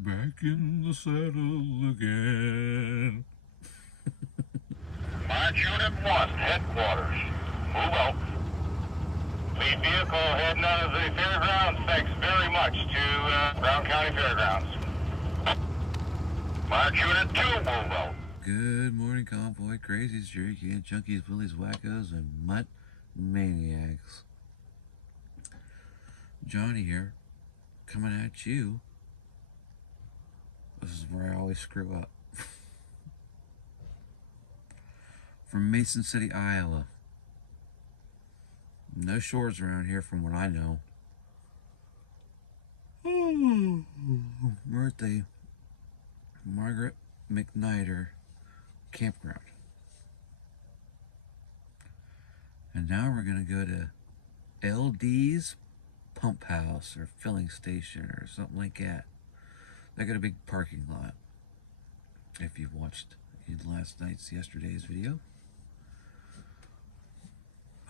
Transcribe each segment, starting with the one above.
Back in the saddle again. March Unit 1, headquarters. Move out. Lead vehicle heading out of the fairgrounds. Thanks very much to Brown County Fairgrounds. March Unit 2, move out. Good morning, Convoy, crazies, jerry can, junkies, bullies, wackos, and mutt maniacs. Johnny here, coming at you. This is where I always screw up. From Mason City, Iowa. No shores around here from what I know. We're at the Margaret McNider campground. And now we're going to go to LD's pump house or filling station or something like that. They got a big parking lot. If you've watched yesterday's video.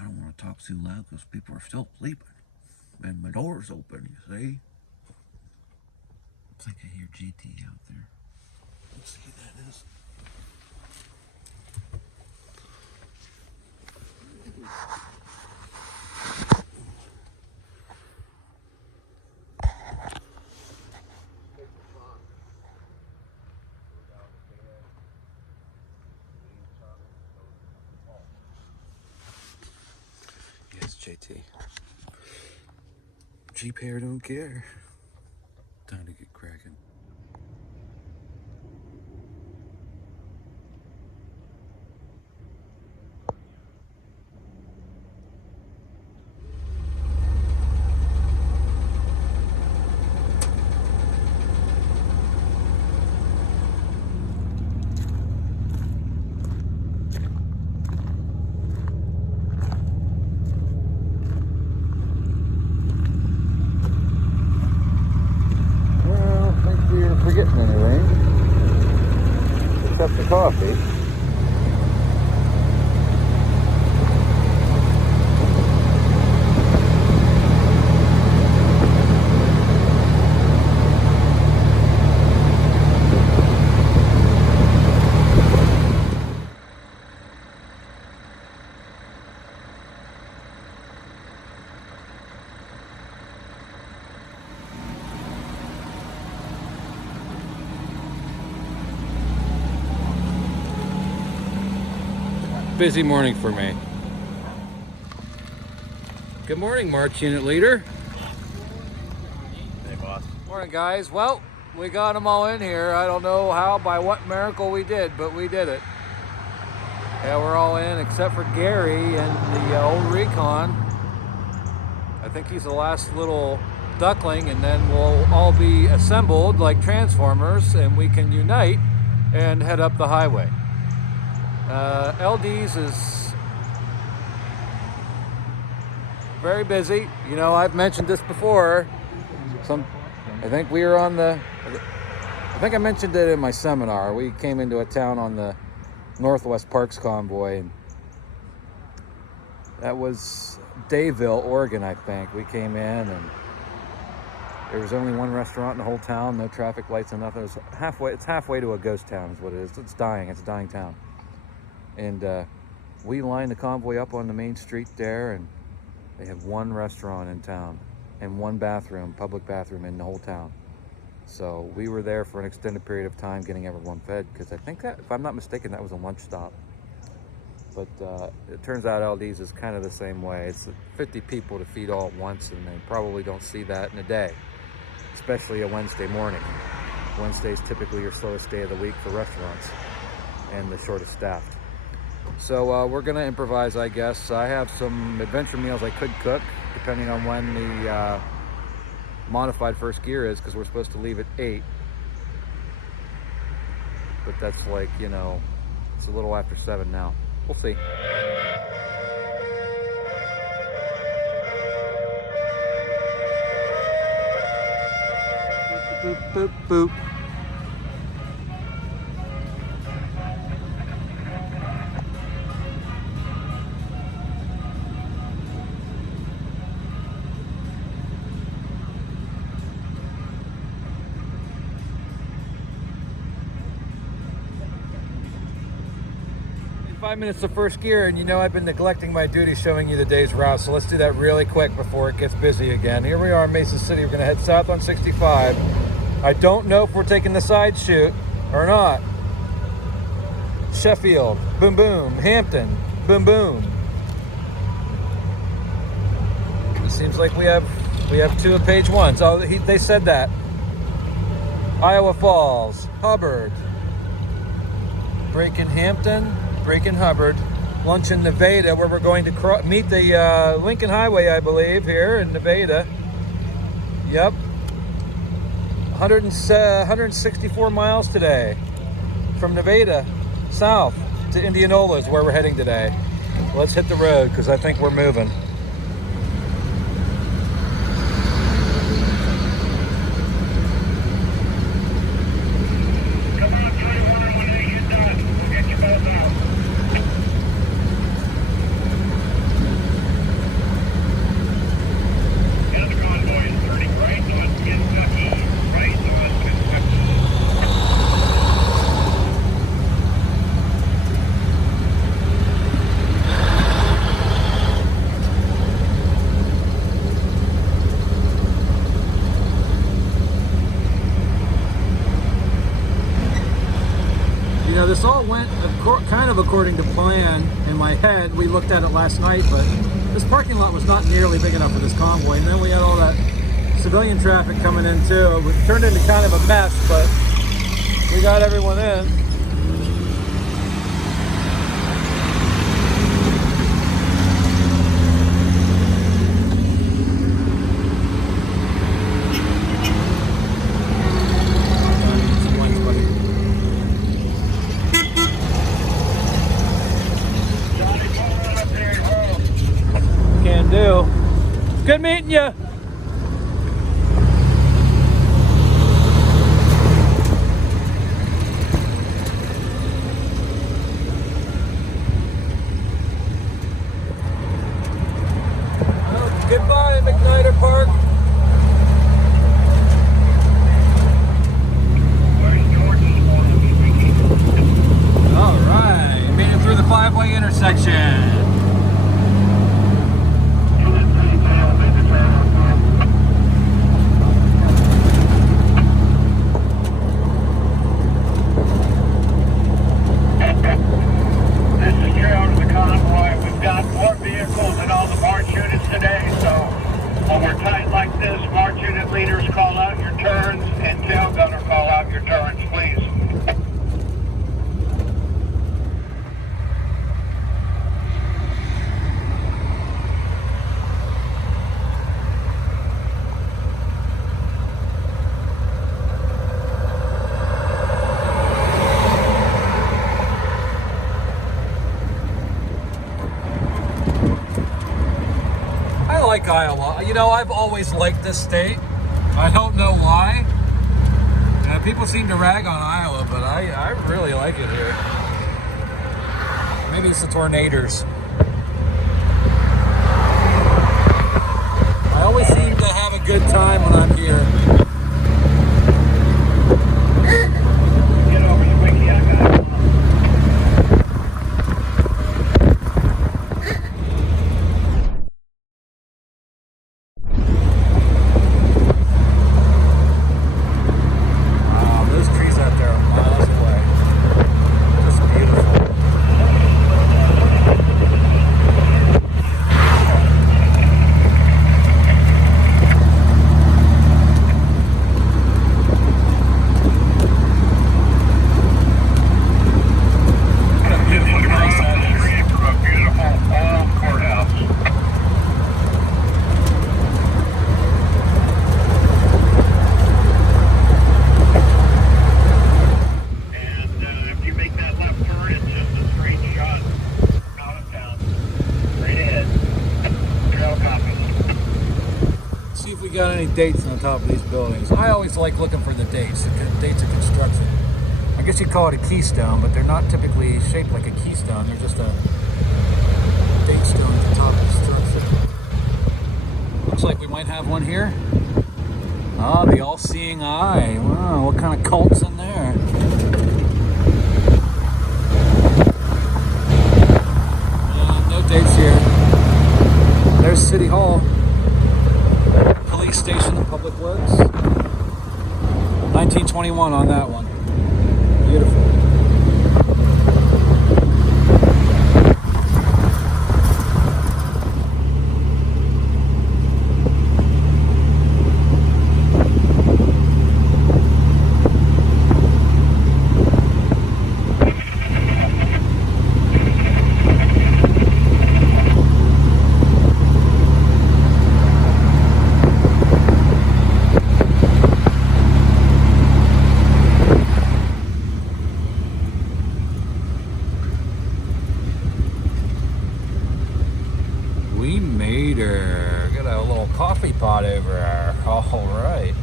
I don't want to talk too loud because people are still sleeping. And my door's open, you see. I think I hear JT out there. Let's see who that is. Yes, JT. G-Pair don't care. Time to get cracking. Forgetting anything except the coffee. Busy morning for me. Good morning, March Unit Leader. Hey, boss. Morning, guys. Well, we got them all in here. I don't know how, by what miracle we did, but we did it. Yeah, we're all in except for Gary and the old Recon. I think he's the last little duckling, and then we'll all be assembled like Transformers, and we can unite and head up the highway. LD's is very busy. You know, I've mentioned this before. I think we were on the, I think I mentioned it in my seminar. We came into a town on the Northwest Parks Convoy, and that was Dayville, Oregon, I think. We came in, and there was only one restaurant in the whole town, no traffic lights and nothing. It was halfway, it's halfway to a ghost town is what it is. It's dying, it's a dying town. And we lined the convoy up on the main street there, and they have one restaurant in town and one bathroom, public bathroom in the whole town. So we were there for an extended period of time getting everyone fed, because I think that, if I'm not mistaken, that was a lunch stop. But it turns out LD's is kind of the same way. It's 50 people to feed all at once, and they probably don't see that in a day, especially a Wednesday morning. Wednesday's typically your slowest day of the week for restaurants and the shortest staffed. So we're gonna improvise, I guess. I have some adventure meals I could cook, depending on when the modified first gear is, because we're supposed to leave at 8. But that's like, you know, it's a little after 7 now. We'll see. Boop, boop, boop. 5 minutes to first gear, and you know I've been neglecting my duty showing you the day's route, so let's do that really quick before it gets busy again. Here we are in Mesa City. We're going to head south on 65. I don't know if we're taking the side chute or not. Sheffield, boom boom. Hampton, boom boom. It seems like we have two of page ones. Oh, they said that. Iowa Falls, Hubbard. Break in Hampton, break in Hubbard. Lunch in Nevada, where we're going to meet the Lincoln Highway, I believe, here in Nevada. Yep. 164 miles today. From Nevada, south to Indianola is where we're heading today. Let's hit the road, because I think we're moving. This all went kind of according to plan in my head. We looked at it last night, but this parking lot was not nearly big enough for this convoy. And then we had all that civilian traffic coming in too. It turned into kind of a mess, but we got everyone in. Good meeting you. Goodbye, McNider Park. All right, made it through the 5-way intersection. Iowa. You know, I've always liked this state. I don't know why. People seem to rag on Iowa, but I really like it here. Maybe it's the tornadoes. I always seem to have a good time when I'm here. Get over the wiki, I got it. Got any dates on the top of these buildings? I always like looking for the dates of construction. I guess you'd call it a keystone, but they're not typically shaped like a keystone. They're just a date stone at the top of the structure. Looks like we might have one here. Ah, the all-seeing eye. Wow, what kind of cult's in there? There's City Hall, police station, and public works. 1921 on that one. Beautiful. We made her. Got a little coffee pot over there. All right.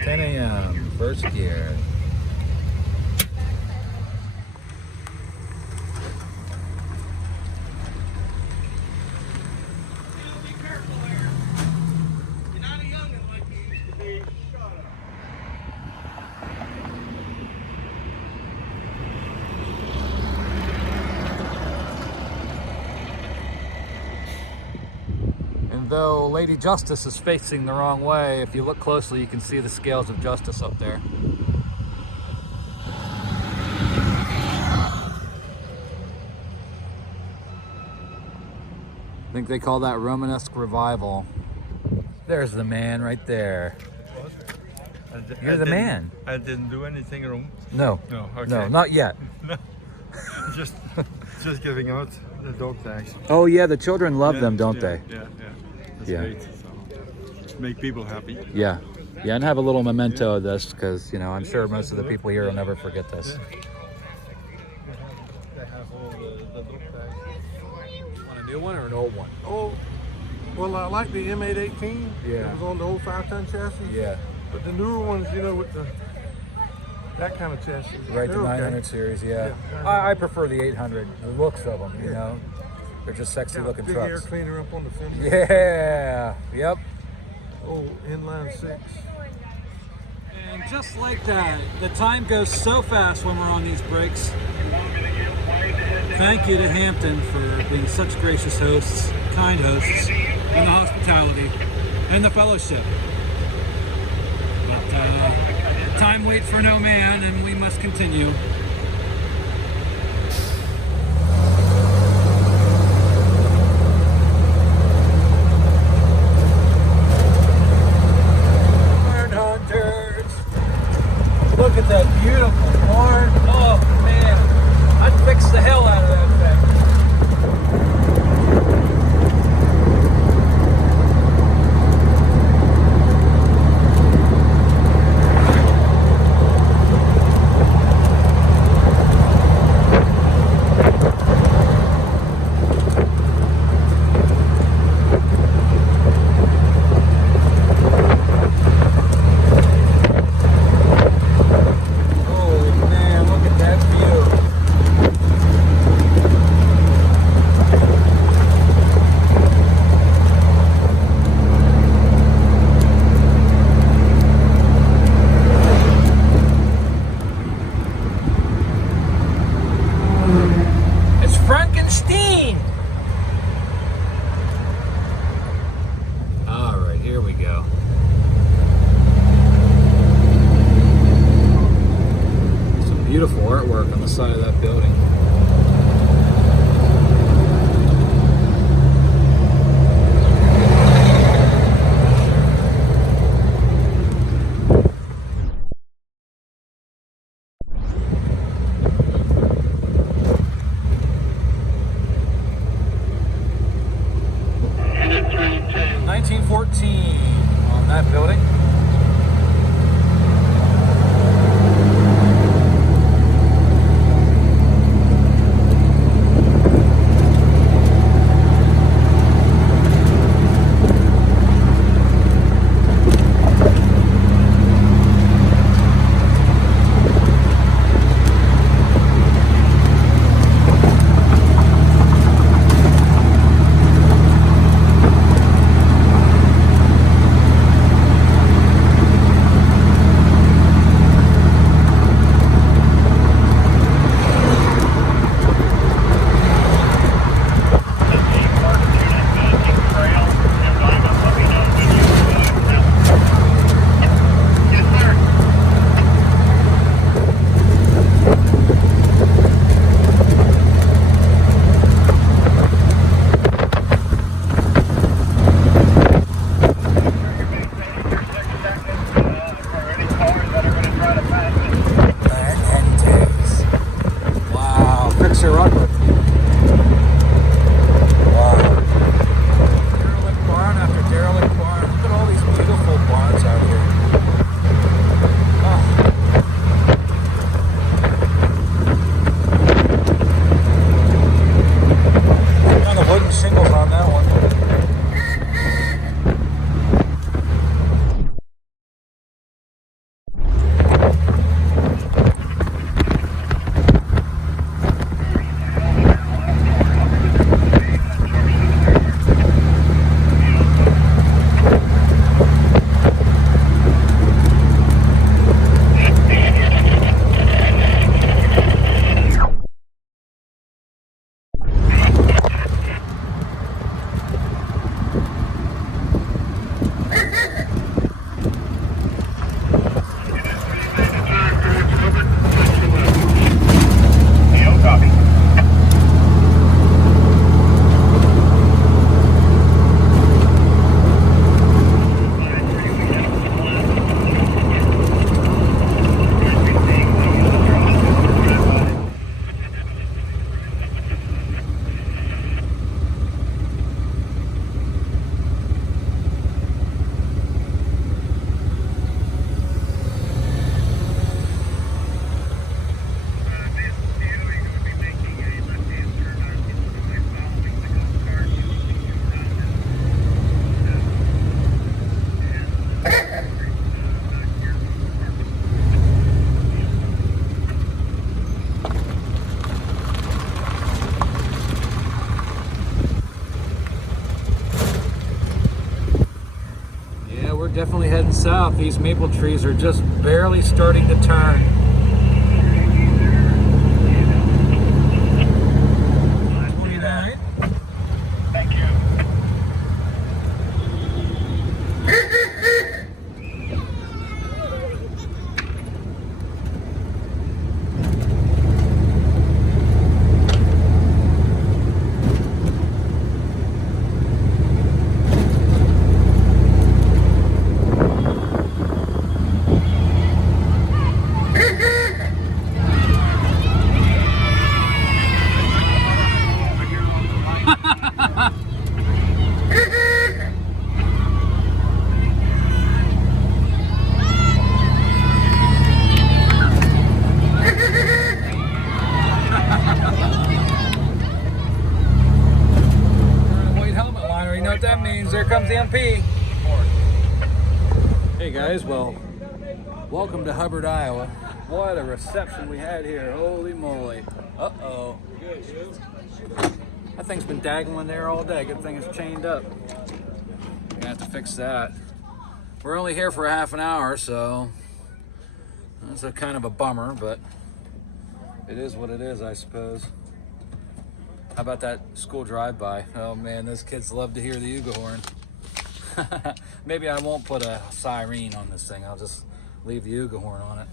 10 a.m. First gear. And though Lady Justice is facing the wrong way, if you look closely, you can see the scales of justice up there. I think they call that Romanesque revival. There's the man right there. You're the man. I didn't do anything wrong. No. No, okay. No, not yet. No. just giving out the dog tags. Oh yeah, the children love them, don't yeah, they? Yeah. That's Yeah. great. So, make people happy. Yeah. Yeah, and have a little memento of this because, you know, I'm sure most of the people here will never forget this. They have all the dog tags. Want a new one or an old one? Oh, well, I like the M818. Yeah. It was on the old 5-ton chassis. Yeah. But the newer ones, you know, with that kind of chassis. Right, the they're 900 okay. series, yeah. Yeah. I prefer the 800, the looks of them, you know. They're just sexy Got a looking big air trucks. cleaner up on the fender. Yeah, yep. Oh, inline 6. And just like that, the time goes so fast when we're on these breaks. Thank you to Hampton for being such gracious hosts, kind hosts, and the hospitality, and the fellowship. But time waits for no man, and we must continue. Look at that beautiful barn. Oh man, I'd fix the hell out of that thing. Beautiful artwork on the side of that building. Unit 310. 1914 on that building. heading south, these maple trees are just barely starting to turn. Thank you. White helmet liner, you know what that means? There comes the MP. Hey guys, well, welcome to Hubbard, Iowa. What a reception we had here. Holy moly. Uh-oh. That thing's been dangling there all day. Good thing it's chained up. Gonna have to fix that. We're only here for a half an hour, so that's a kind of a bummer, but it is what it is, I suppose. How about that school drive-by? Oh man, those kids love to hear the Uga horn. Maybe I won't put a siren on this thing. I'll just leave the Uga horn on it.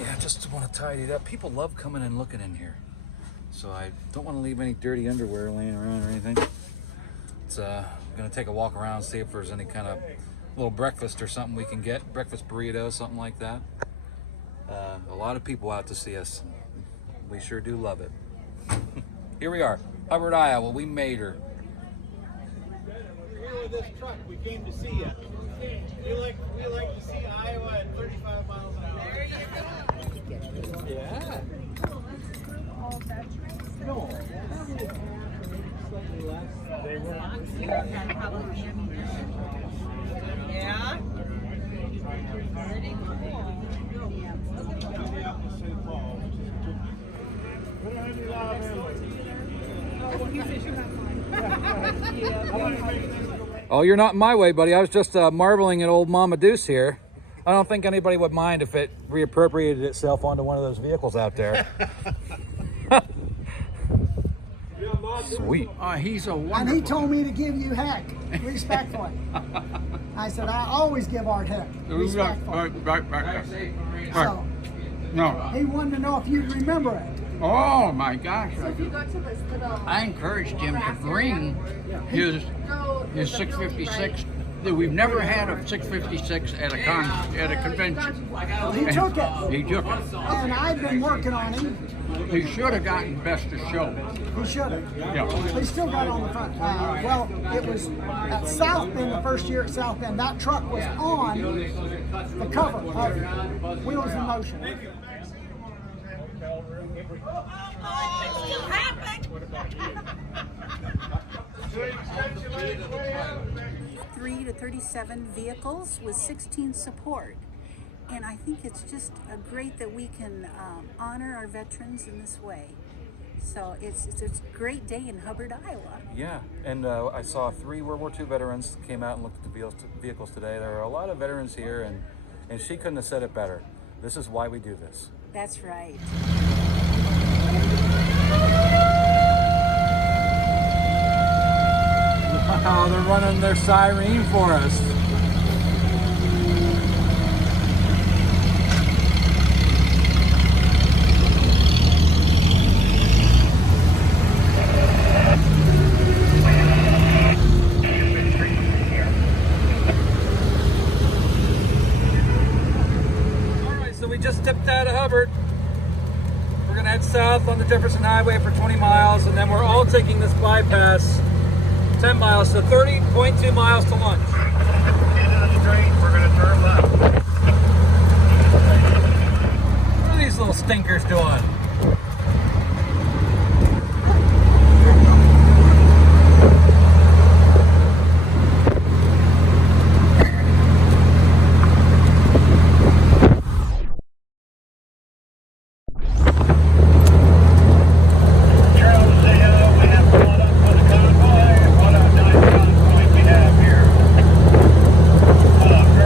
Yeah, I just want to tidy it up. People love coming and looking in here. So I don't want to leave any dirty underwear laying around or anything. It's gonna take a walk around, see if there's any kind of little breakfast or something we can get. Breakfast burrito, something like that. A lot of people out to see us. We sure do love it. Here we are, Hubbard, Iowa. We made her. We're here with this truck. We came to see you. We like to see Iowa at 35 miles an hour. There you go. Yeah. No. Slightly less. They were. Yeah. Pretty cool. Oh, you're not in my way, buddy. I was just marveling at old Mama Deuce here. I don't think anybody would mind if it reappropriated itself onto one of those vehicles out there. Sweet. He's a And wonderful. he told me to give you heck, respectfully. I said, I always give Art heck, respectfully. Right. So No. he wanted to know if you remember it. Oh my gosh. So if you go to this little, I encouraged him to bring his 656. We've never had a 656 at a convention. He took it, He took it. and I've been working on him. He should have gotten best of show. He should have. Yeah. But he still got on the front. Well, it was at South Bend, the first year at South Bend. That truck was on the cover of Wheels in Motion. it still happened. 3 to 37 vehicles with 16 support. And I think it's just great that we can honor our veterans in this way. So it's a great day in Hubbard, Iowa. Yeah, and I saw 3 World War II veterans came out and looked at the vehicles today. There are a lot of veterans here, and she couldn't have said it better. This is why we do this. That's right. Wow, they're running their siren for us. We just stepped out of Hubbard. We're gonna head south on the Jefferson Highway for 20 miles, and then we're all taking this bypass 10 miles, so 30.2 miles to lunch. Into the straight, we're going to turn left. What are these little stinkers doing? Charles, we have one up for the convoy. What a nice convoy we have here. Very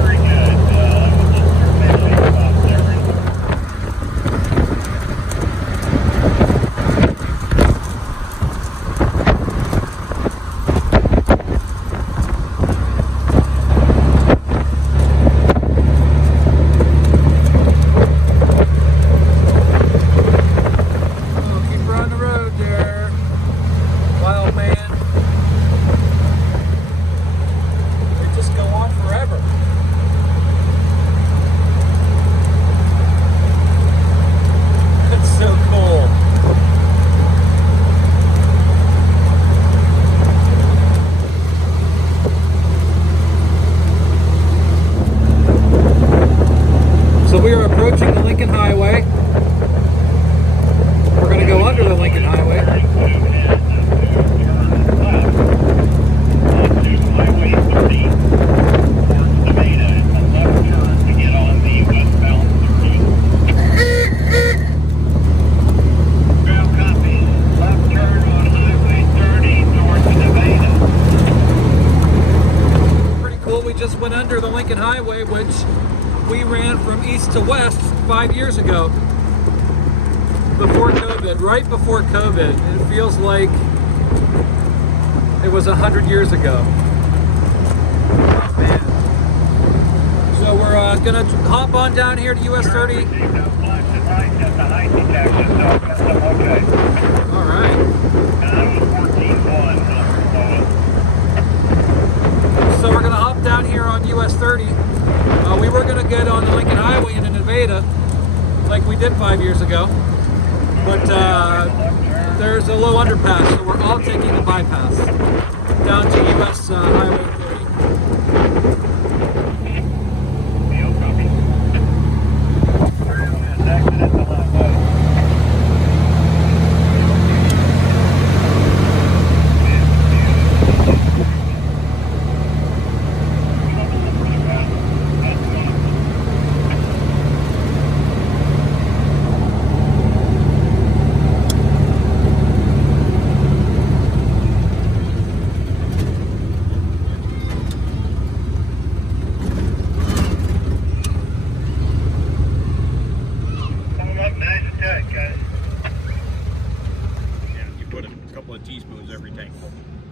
approaching the Lincoln Highway. We're going to go under the Lincoln Highway. Highway 30 towards Nevada, a left turn to get on the westbound 30. Ground copy. Left turn on Highway 30 towards Nevada. Pretty cool. We just went under the Lincoln Highway, which we ran from east to west 5 years ago. Before COVID, right before COVID. It feels like it was 100 years ago. Oh, man. So we're gonna hop on down here to US 30. All right. So we're gonna hop down here on US 30. We were gonna get on the Lincoln Highway into Nevada, like we did 5 years ago. But there's a low underpass, so we're all taking the bypass down to US Highway 30. Teaspoons every tank.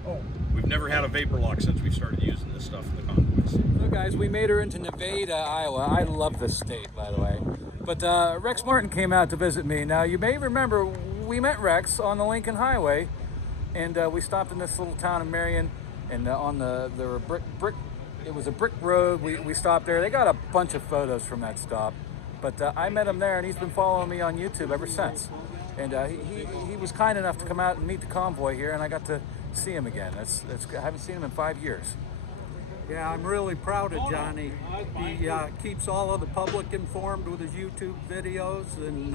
Oh, we've never had a vapor lock since we started using this stuff in the convoys. So guys, we made her into Nevada, Iowa. I love this state, by the way. But Rex Martin came out to visit me. Now, you may remember we met Rex on the Lincoln Highway, and we stopped in this little town of Marion, and there were brick. It was a brick road. We stopped there. They got a bunch of photos from that stop. But I met him there, and he's been following me on YouTube ever since. And he was kind enough to come out and meet the convoy here, and I got to see him again. I haven't seen him in 5 years. Yeah, I'm really proud of Johnny. He keeps all of the public informed with his YouTube videos, and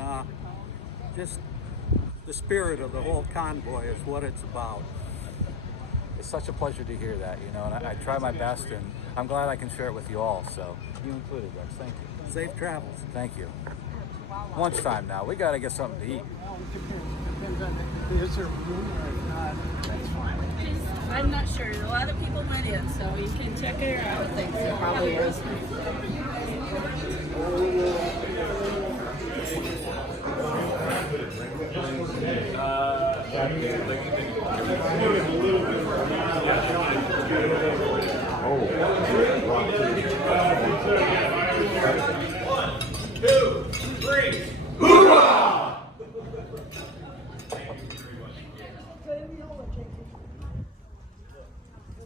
just the spirit of the whole convoy is what it's about. It's such a pleasure to hear that, and I try my best, and I'm glad I can share it with you all, so you included, Rex. Thank you. Safe travels. Thank you. Lunchtime now. We got to get something to eat. Is there room or not? That's fine. I'm not sure. A lot of people went in, so you can check it out. I think there probably is.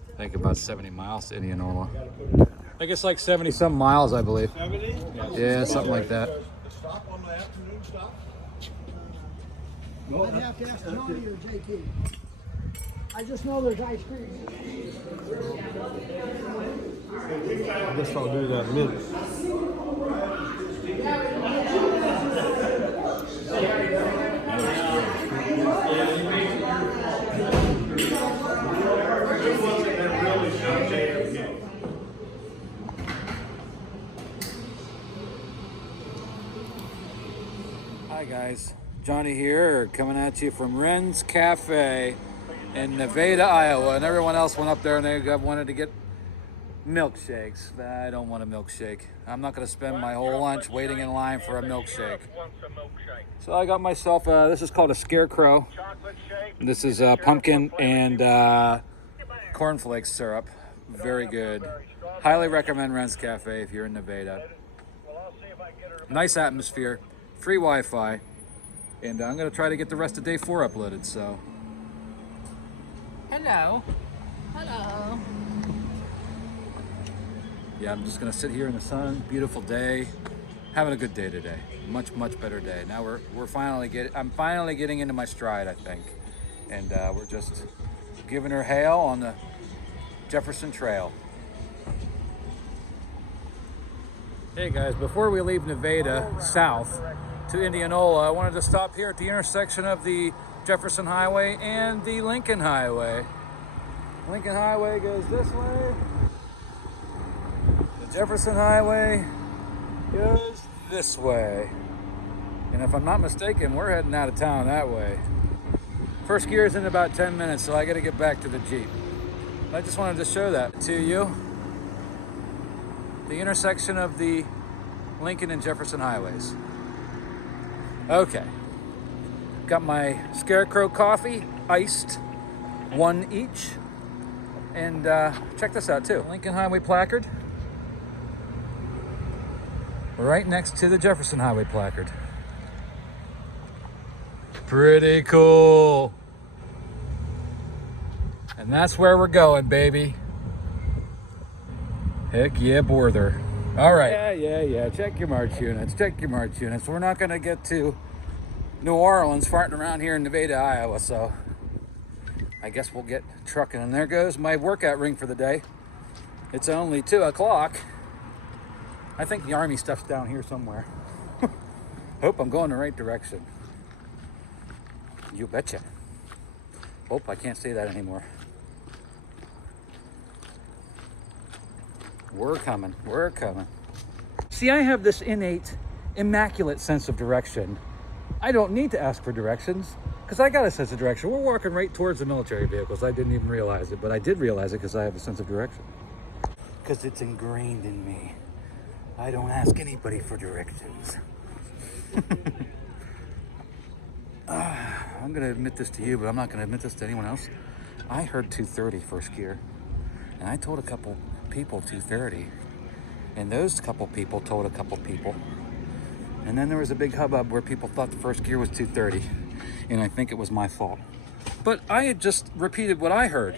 I think about 70 miles to Indianola. I think it's like 70-some miles, I believe. 70? Yeah, something like that. Stop on the afternoon stop? I'd have to ask Tony or JT. I just know there's ice cream. I guess I'll do that mid. Hi guys, Johnny here, coming at you from Ren's Cafe in Nevada, Iowa, and everyone else went up there and they wanted to get milkshakes. I don't want a milkshake. I'm not going to spend my whole lunch waiting in line for a milkshake. So I got myself this is called a Scarecrow. This is pumpkin and cornflakes syrup. Very good. Highly recommend Ren's Cafe if you're in Nevada. Nice atmosphere. Free Wi-Fi, and I'm going to try to get the rest of day 4 uploaded, so. Hello. Hello. Yeah, I'm just going to sit here in the sun, beautiful day, having a good day today. Much better day. Now I'm finally getting into my stride, I think, and we're just giving her hail on the Jefferson Trail. Hey guys, before we leave Nevada south to Indianola, I wanted to stop here at the intersection of the Jefferson Highway and the Lincoln Highway. Lincoln Highway goes this way. The Jefferson Highway goes this way. And if I'm not mistaken, we're heading out of town that way. First gear is in about 10 minutes, so I gotta get back to the Jeep. I just wanted to show that to you. The intersection of the Lincoln and Jefferson highways. Okay. Got my Scarecrow coffee, iced, one each. And check this out too. Lincoln Highway placard. Right next to the Jefferson Highway placard. Pretty cool. And that's where we're going, baby. Heck yeah, border. All right. Yeah. Check your March units. Check your March units. We're not going to get to New Orleans farting around here in Nevada, Iowa, so I guess we'll get trucking. And there goes my workout ring for the day. It's only 2 o'clock. I think the Army stuff's down here somewhere. Hope I'm going the right direction. You betcha. Oh, I can't say that anymore. We're coming. We're coming. See, I have this innate, immaculate sense of direction. I don't need to ask for directions because I got a sense of direction. We're walking right towards the military vehicles. I didn't even realize it, but I did realize it because I have a sense of direction. Because it's ingrained in me. I don't ask anybody for directions. I'm going to admit this to you, but I'm not going to admit this to anyone else. I heard 230 first gear, and I told a couple people 230, and those couple people told a couple people, and then there was a big hubbub where people thought the first gear was 230, and I think it was my fault. But I had just repeated what I heard.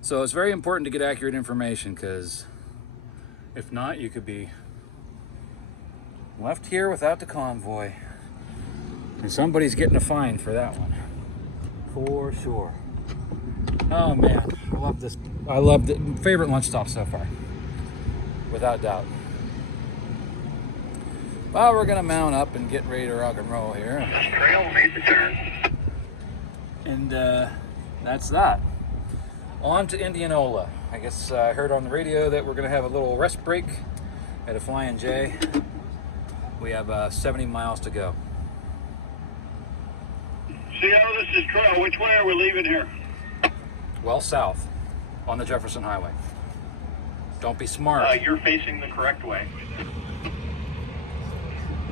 So it's very important to get accurate information, because if not, you could be left here without the convoy. And somebody's getting a fine for that one. For sure. Oh man, I love this. I love the favorite lunch stop so far. Without doubt. Well, we're gonna mount up and get ready to rock and roll here. Trail made the turn. And that's that. On to Indianola. I guess I heard on the radio that we're gonna have a little rest break at a Flying J. We have 70 miles to go. Seattle, this is Trail. Which way are we leaving here? Well, south on the Jefferson Highway. Don't be smart. You're facing the correct way.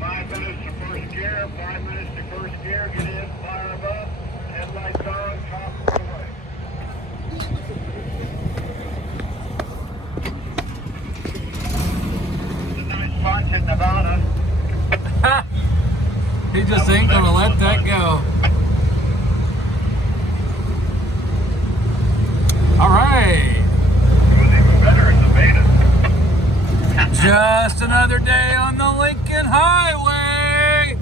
5 minutes to first gear, 5 minutes to first gear. Get in, fire above, headlights on, top of the way. It's a nice launch in Nevada. He just ain't gonna let that go. All right. It was even better in Nevada. Just another day on the Lincoln Highway.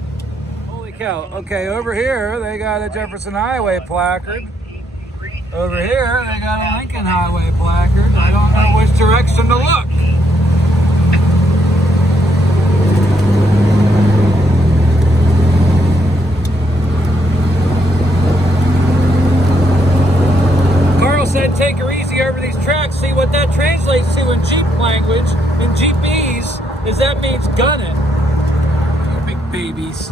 Holy cow. Okay, over here they got a Jefferson Highway placard. Over here they got a Lincoln Highway placard. I don't know which direction to look. Said take her easy over these tracks. See what that translates to in Jeep language, in Jeepese, is that means gun it. You big babies.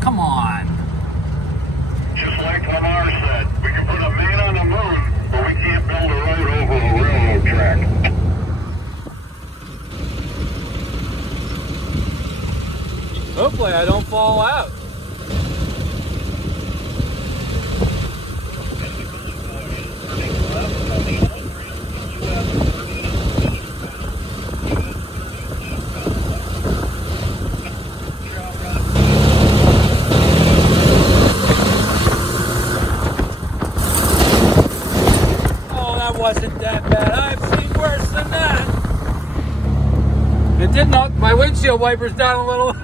Come on. Just like Lamar said, we can put a man on the moon, but we can't build a road over a railroad track. Hopefully I don't fall out. Wasn't that bad. I've seen worse than that. It did knock my windshield wipers down a little.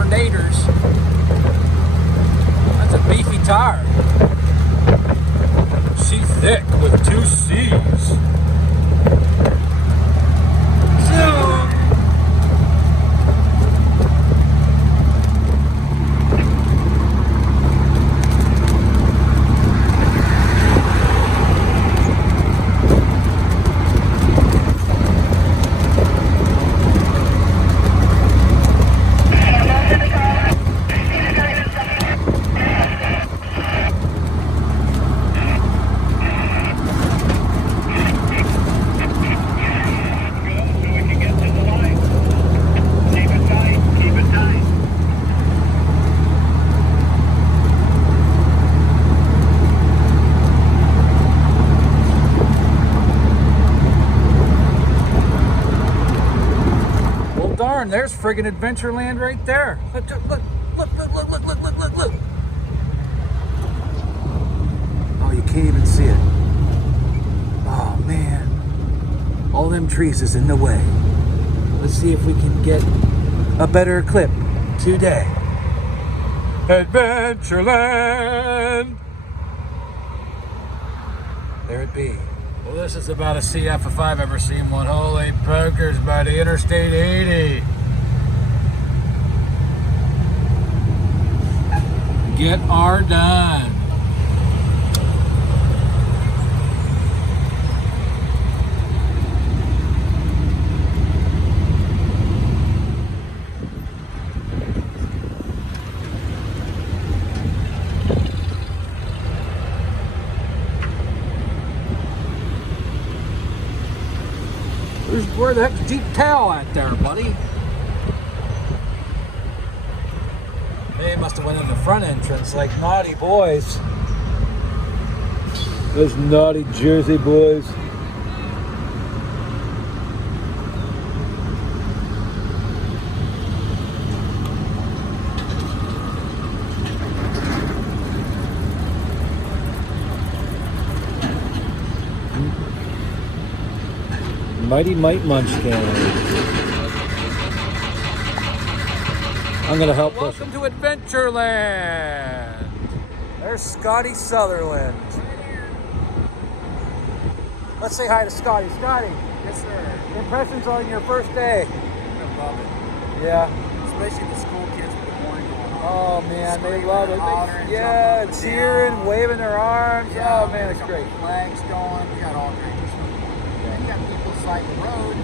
Tornadoes. That's a beefy tire. She's thick with 2 C's. Zoom. Darn, there's friggin' Adventureland right there. Look, look, look, look, look, look, look, look, look, look. Oh, you can't even see it. Oh, man. All them trees is in the way. Let's see if we can get a better clip today. Adventureland. There it be. Well, this is about a CF if I've ever seen one. Holy pokers, buddy. Interstate 80. Get our done. Where the heck's Deep Towel at there, buddy? They must have went in the front entrance like naughty boys. Those naughty Jersey boys. Mighty Mite Munchkin. I'm gonna help push. Welcome to Adventureland. There's Scotty Sutherland. Let's say hi to Scotty. Scotty. Yes, sir. Impressions on your first day? I love it. Yeah. Especially the school kids with the horn going on. Oh man, they love it. Hollering, Yeah, jumping up and cheering, down. waving their arms. Yeah, Oh man, it's great. Flags going. We got all kinds of stuff. And you got people side the road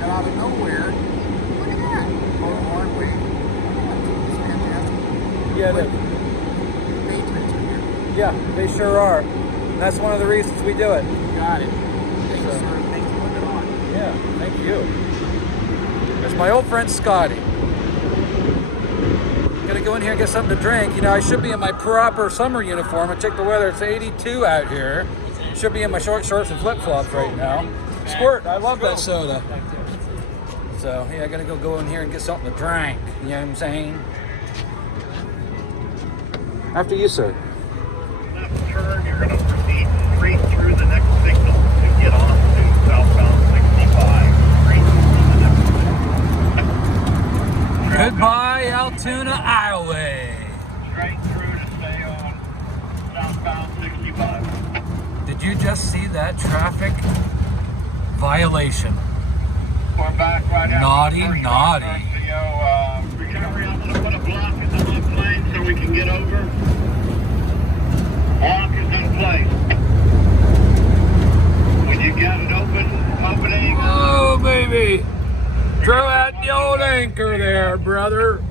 that out of nowhere. Look at that. Blow the horn, wave. It's fantastic. Yeah, The patriots are here. yeah, they sure are. And that's one of the reasons we do it. You got it. Thank you, sir. Thanks for putting it on. Yeah, thank you. There's my old friend Scotty. Gonna go in here and get something to drink. You know, I should be in my proper summer uniform. I check the weather. It's 82 out here. Should be in my short shorts and flip-flops right now. Squirt, I love that soda. So, yeah, I gotta go in here and get something to drink. You know what I'm saying? After you, sir. Left turn, you're going to proceed straight through the next signal to get off to southbound 65. Straight through the next signal. Goodbye, Altoona Highway. Straight through to stay on southbound 65. Did you just see that traffic violation? We're back right after Naughty, the first naughty. turn, so, recovery, I'm going to put a block in the left lane so we can get over. Block is in place. When you get an opening. Oh, baby. Throw out the old anchor there, brother.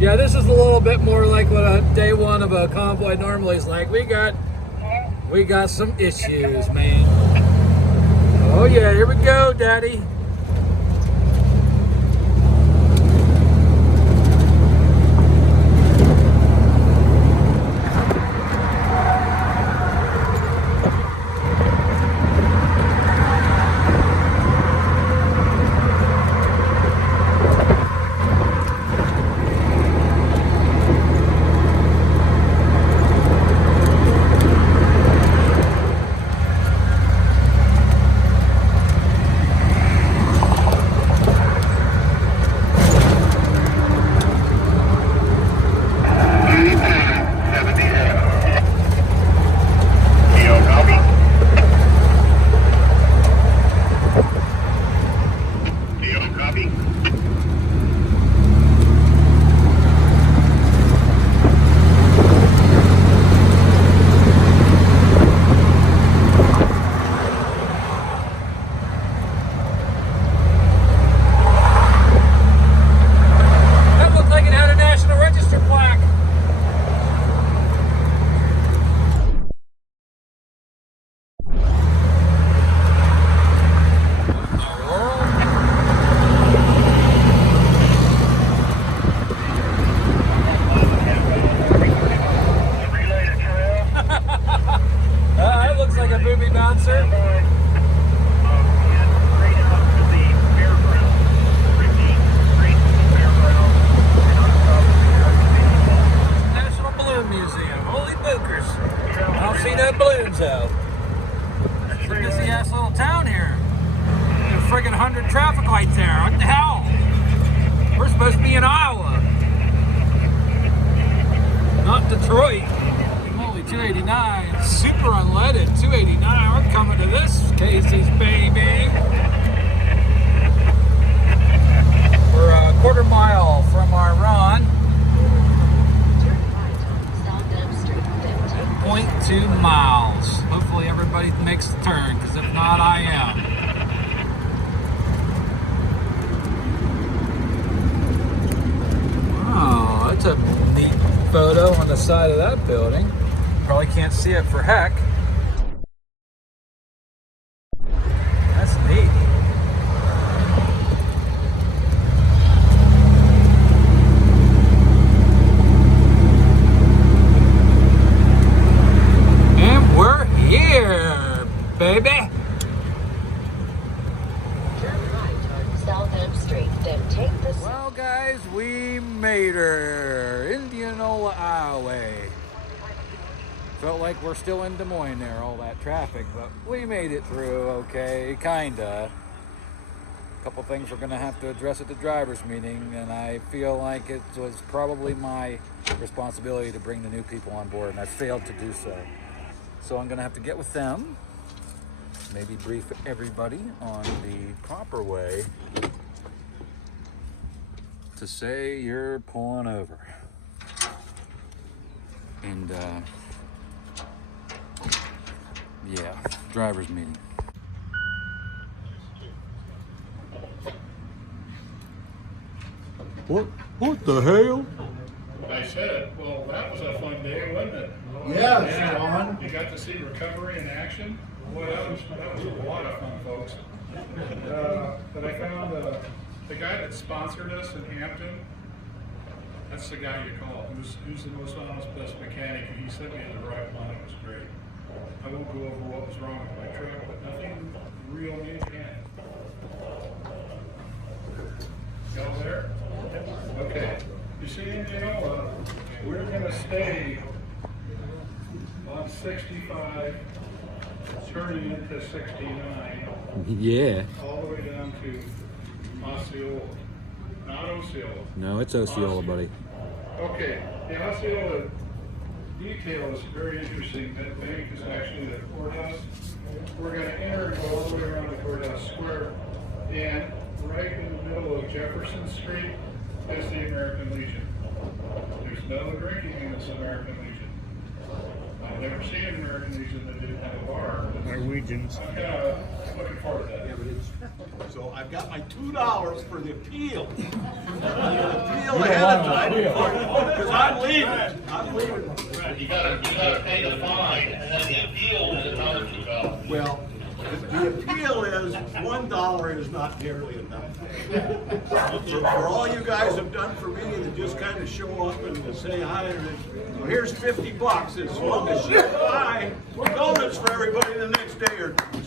Yeah, this is a little bit more like what a day one of a convoy normally is like. We got some issues, man. Oh yeah, here we go, Daddy. Good at 289. We're coming to this Casey's, baby. We're a quarter mile from our run. 0.2 miles. Hopefully everybody makes the turn, because if not, I am. Oh, that's a neat photo on the side of that building. Probably can't see it for heck. That's neat. And we're here, baby. Turn right on South M Street, then take the... Well, guys, we made her. Indianola, Iowa. Felt like we're still in Des Moines there, all that traffic, but we made it through okay, kinda. A couple things we're gonna have to address at the driver's meeting, and I feel like it was probably my responsibility to bring the new people on board, and I failed to do so. So I'm gonna have to get with them, maybe brief everybody on the proper way to say you're pulling over. And yeah, driver's meeting. What the hell? I said it. Well, that was a fun day, wasn't it? Yeah, John. You got to see recovery in action. Boy, that was a lot of fun, folks. But I found the guy that sponsored us in Hampton. That's the guy you call. Who's the most honest, best mechanic? And he sent me to the right one. It was great. I won't go over what was wrong with my truck, but nothing real major. Y'all there? Okay. You see, Indianola, we're going to stay on 65, turning into 69. Yeah. All the way down to Osceola. Not Osceola. No, it's Osceola, buddy. Okay. The Osceola detail is very interesting. That bank is actually the courthouse. We're going to enter and go all the way around the courthouse square. And right in the middle of Jefferson Street is the American Legion. There's no drinking in this American Legion. I've never seen an American Legion that didn't have a bar. Norwegians. I'm kind of looking forward to that. Yeah, but it's, so I've got my $2 for the appeal. The appeal ahead of time because I'm leaving. I'm leaving. Right, you gotta pay the fine, and then the appeal is another $2. Well, the appeal is $1 is not nearly enough. For all you guys have done for me to just kind of show up and to say hi, well, here's $50. As long as you buy donuts for everybody the next day or two.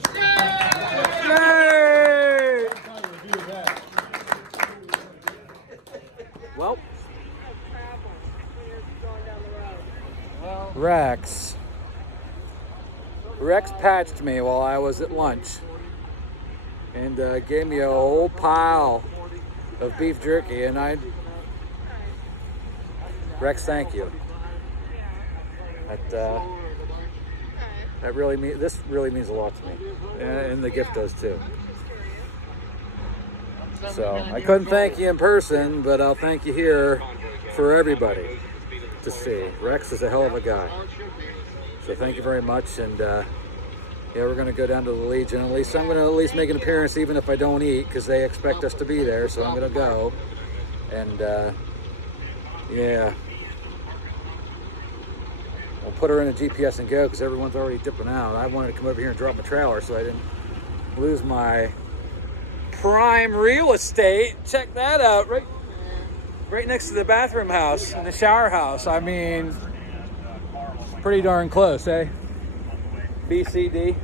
Yay! Well, Rex patched me while I was at lunch and gave me a whole pile of beef jerky, and Rex, thank you. That really this really means a lot to me, and the gift does too. So I couldn't thank you in person, but I'll thank you here for everybody to see. Rex is a hell of a guy. So thank you very much, and yeah, we're going to go down to the Legion. At least I'm going to at least make an appearance, even if I don't eat, because they expect us to be there. So I'm going to go, and yeah, we'll put her in a GPS and go, because everyone's already dipping out. I wanted to come over here and drop my trailer so I didn't lose my prime real estate. Check that out, right next to the bathroom house and the shower house. I mean, pretty darn close, eh? BCD.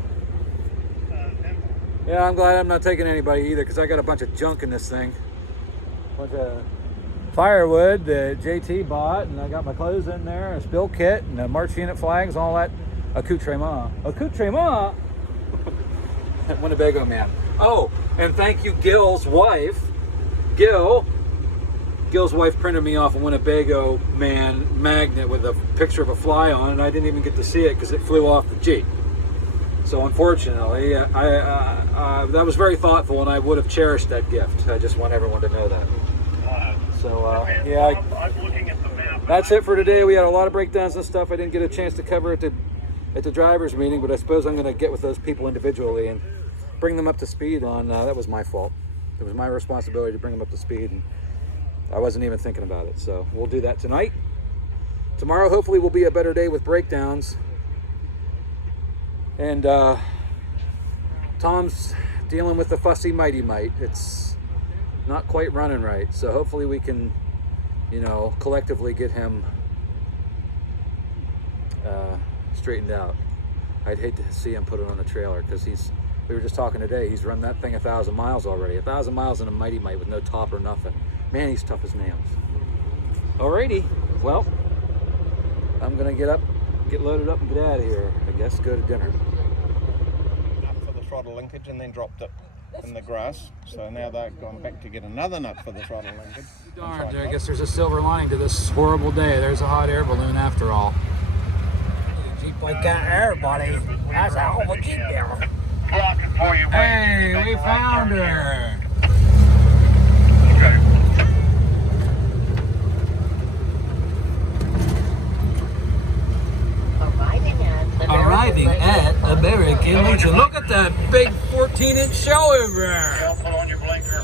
Yeah, I'm glad I'm not taking anybody either, because I got a bunch of junk in this thing. A bunch of firewood that JT bought, and I got my clothes in there, a spill kit, and the March Unit flags, all that accoutrement. Accoutrement! Winnebago man. Oh, and thank you, Gil's wife. Gil's wife printed me off a Winnebago man magnet with a picture of a fly on, and I didn't even get to see it because it flew off the Jeep. So unfortunately, that was very thoughtful, and I would have cherished that gift. I just want everyone to know that. So yeah, that's it for today. We had a lot of breakdowns and stuff I didn't get a chance to cover at the drivers meeting, but I suppose I'm going to get with those people individually and bring them up to speed on. That was my fault. It was my responsibility to bring them up to speed, and I wasn't even thinking about it. So we'll do that tonight. Tomorrow, hopefully, will be a better day with breakdowns. And Tom's dealing with the fussy mighty mite. It's not quite running right. So hopefully we can, collectively get him straightened out. I'd hate to see him put it on the trailer because we were just talking today, he's run that thing 1,000 miles already. 1,000 miles in a mighty mite with no top or nothing. Man, he's tough as nails. Alrighty, well, I'm gonna get loaded up and get out of here. I guess go to dinner. Nut for the throttle linkage and then dropped it in the grass. So now they've gone back to get another nut for the throttle linkage. Darn, I guess there's a silver lining to this horrible day. There's a hot air balloon after all. Jeep like that air, buddy. That's a hell of a Jeep there. Hey, we found her. Arriving at American Legion. Look at that big 14-inch shell over there. Put on your blinker.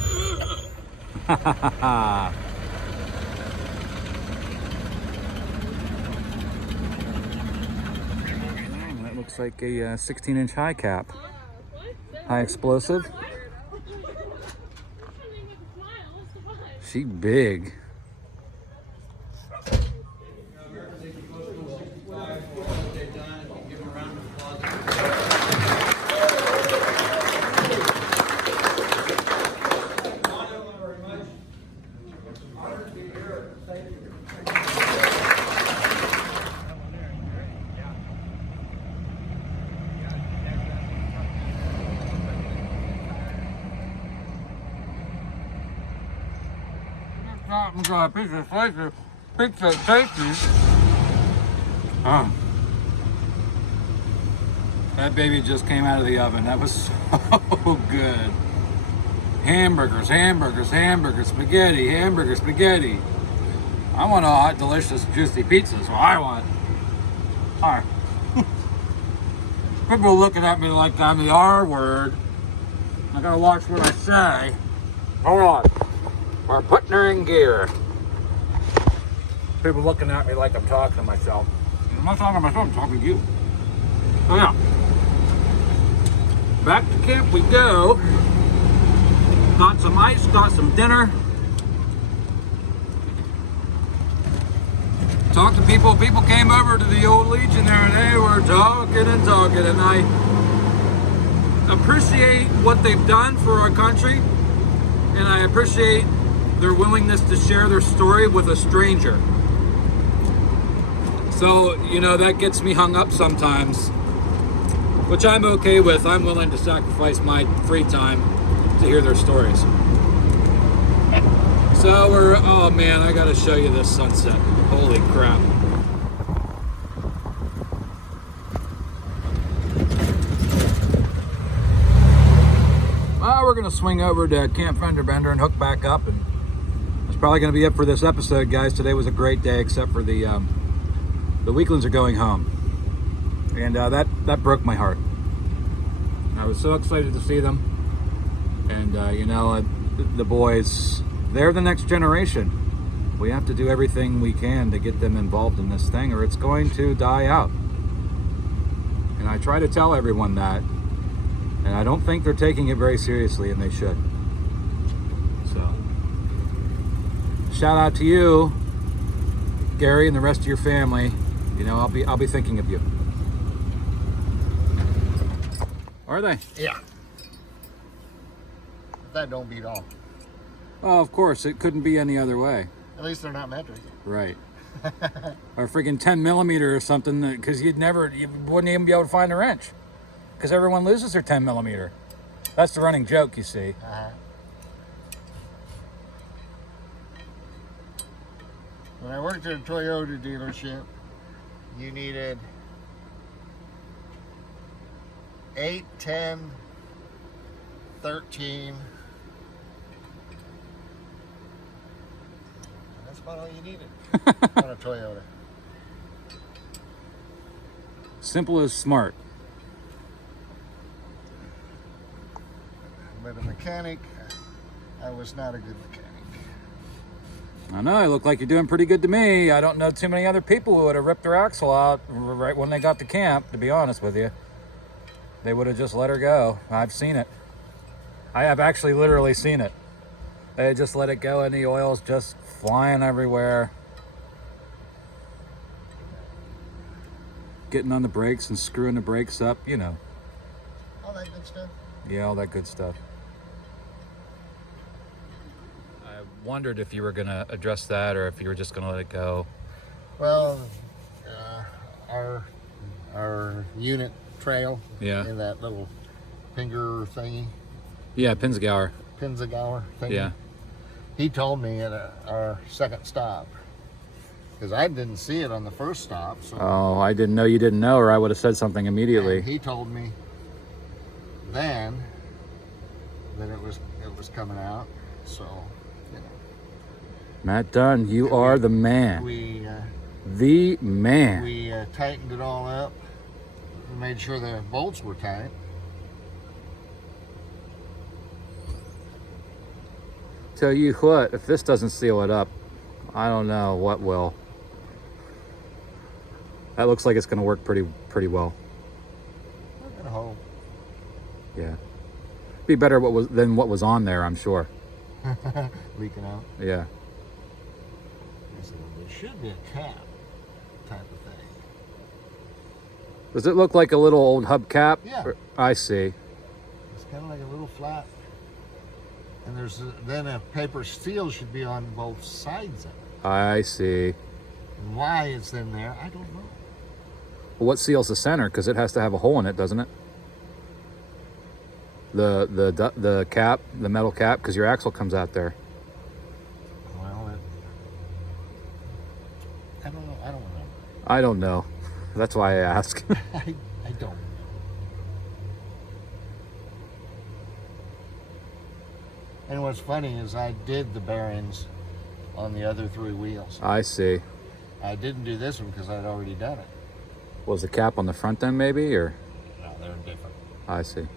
That looks like a 16-inch high cap. High explosive. She big. I'm gonna pizza slicer, pizza tasty. That baby just came out of the oven. That was so good. Hamburgers, hamburgers, hamburgers, spaghetti, hamburger, spaghetti. I want a hot, delicious, juicy pizza. That's what I want. All right. People looking at me like I'm the R word. I gotta watch what I say. Hold on. We're putting her in gear. People looking at me like I'm talking to myself. I'm not talking to myself, I'm talking to you. So yeah. Back to camp we go. Got some ice, got some dinner. Talked to people. People came over to the old Legion there and they were talking and talking. And I appreciate what they've done for our country. And I appreciate their willingness to share their story with a stranger. So, that gets me hung up sometimes, which I'm okay with. I'm willing to sacrifice my free time to hear their stories. So oh man, I gotta show you this sunset. Holy crap. Well, we're gonna swing over to Camp Fender Bender and hook back up, and that's probably gonna be it for this episode, guys. Today was a great day, except for the Weaklings are going home, and that broke my heart. I was so excited to see them, and the boys, they're the next generation. We have to do everything we can to get them involved in this thing, or it's going to die out. And I try to tell everyone that, and I don't think they're taking it very seriously, and they should. So, shout out to you, Gary, and the rest of your family. I'll be thinking of you. Are they? Yeah. That don't beat all. Oh, of course. It couldn't be any other way. At least they're not metric. Right. Or freaking 10 millimeter or something, because you wouldn't even be able to find a wrench. Because everyone loses their 10 millimeter. That's the running joke, you see. When I worked at a Toyota dealership, you needed 8, 10, 13. That's about all you needed on a Toyota. Simple as smart. But a mechanic, I was not a good mechanic. I know, it looked like you're doing pretty good to me. I don't know too many other people who would have ripped their axle out right when they got to camp, to be honest with you. They would have just let her go. I've seen it. I have actually literally seen it. They just let it go and the oil's just flying everywhere. Getting on the brakes and screwing the brakes up, you know. All that good stuff. Yeah, all that good stuff. I wondered if you were going to address that or if you were just going to let it go. Well, our unit trail, Yeah. in that little finger thingy, Yeah, Pinzgauer. thingy. Yeah. He told me at our second stop, because I didn't see it on the first stop. So Oh, I didn't know you didn't know, or I would have said something immediately. and he told me then that it was coming out. So, you know. Matt Dunn, you are the man. We The man. we tightened it all up. We made sure the bolts were tight. Tell you what, if this doesn't seal it up, I don't know what will. That looks like it's going to work pretty well. We're gonna hope. Yeah. Be better than what was on there, I'm sure. Leaking out. Yeah. There should be a cap type of thing. Does it look like a little old hubcap? Yeah. I see. It's kind of like a little flat. And then a paper seal should be on both sides of it. I see. And why it's in there, I don't know. Well, what seals the center? Because it has to have a hole in it, doesn't it? The cap, the metal cap, because your axle comes out there. Well, I don't know. I don't remember. I don't know. That's why I ask. I don't. And what's funny is I did the bearings on the other 3 wheels. I see. I didn't do this one because I'd already done it. Was the cap on the front end maybe, or? No, they're different. I see.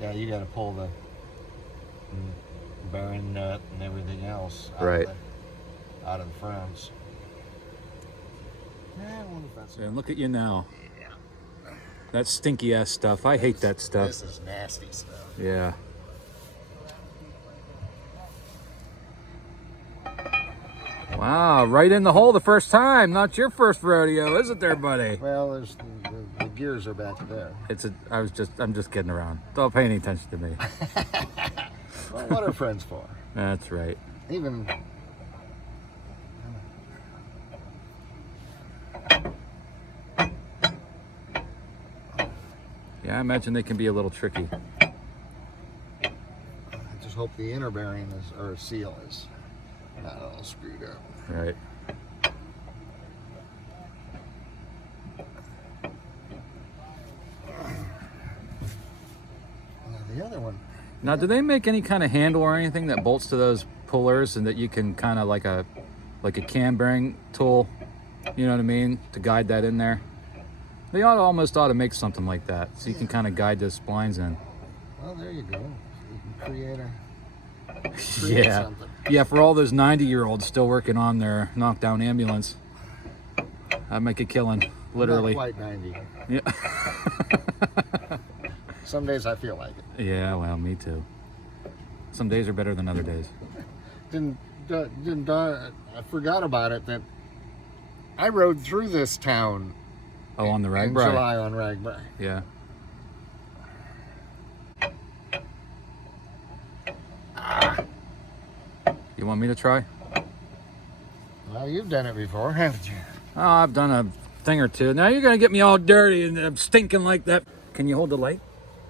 Yeah, you got to pull the bearing nut and everything else out, Right. Out of the fronts. Yeah, I wonder if that's... And look at you now. That stinky ass stuff. I hate that stuff. This is nasty stuff. Yeah. Wow, right in the hole the first time. Not your first rodeo, is it there, buddy? Well, there's the gears are back there. I'm just kidding around. Don't pay any attention to me. Well, what are friends for? That's right. Even... Yeah, I imagine they can be a little tricky. I just hope the inner bearing or seal is not all screwed up. Right. The other one. Now, do they make any kind of handle or anything that bolts to those pullers and that you can kind of like a cam bearing tool, you know what I mean, to guide that in there? They almost ought to make something like that so you can kind of guide those splines in. Well, there you go. You can create Yeah. something. Yeah, for all those 90-year-olds still working on their knockdown ambulance. I'd make a killing, literally. Not quite 90. Yeah. Some days I feel like it. Yeah, well, me too. Some days are better than other days. I forgot about it that I rode through this town. Oh, on the in Ragbri? July on Ragbri. Yeah. You want me to try? Well, you've done it before, haven't you? Oh, I've done a thing or two. Now you're gonna get me all dirty and I'm stinking like that. Can you hold the light?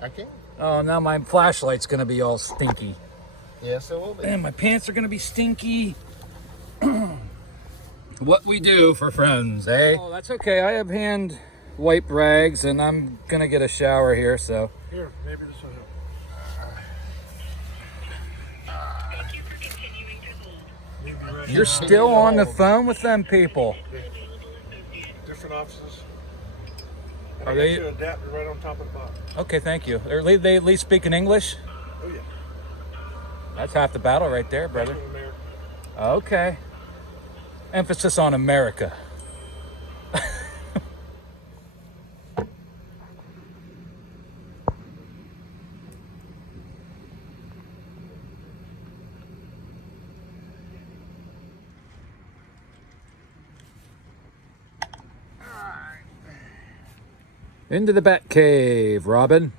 I can. Oh, now my flashlight's gonna be all stinky. Yes, it will be. And my pants are gonna be stinky. What we do for friends, eh? Oh, that's okay. I have hand wipe rags, and I'm gonna get a shower here, so. Here, maybe this will help. You're still on the phone with them people. Different offices. Are they? An adapter right on top of the box. Okay, thank you. Are they at least speaking English? Oh yeah. That's half the battle right there, brother. Okay. Emphasis on America. Into the Bat Cave, Robin.